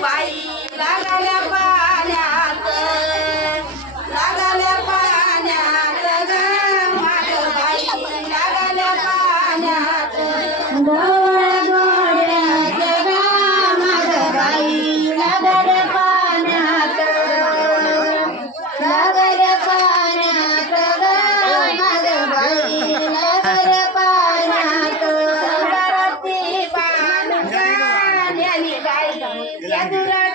बाई लागल्या पाण्यात ग माग बाई लागल्या पाण्यात गवळ गोड्याच्या ग माग बाई लागल्या पाण्यात लागल्या पाण्यात ग माग बाई लागल्या पाण्यात घराती बाई या दुरा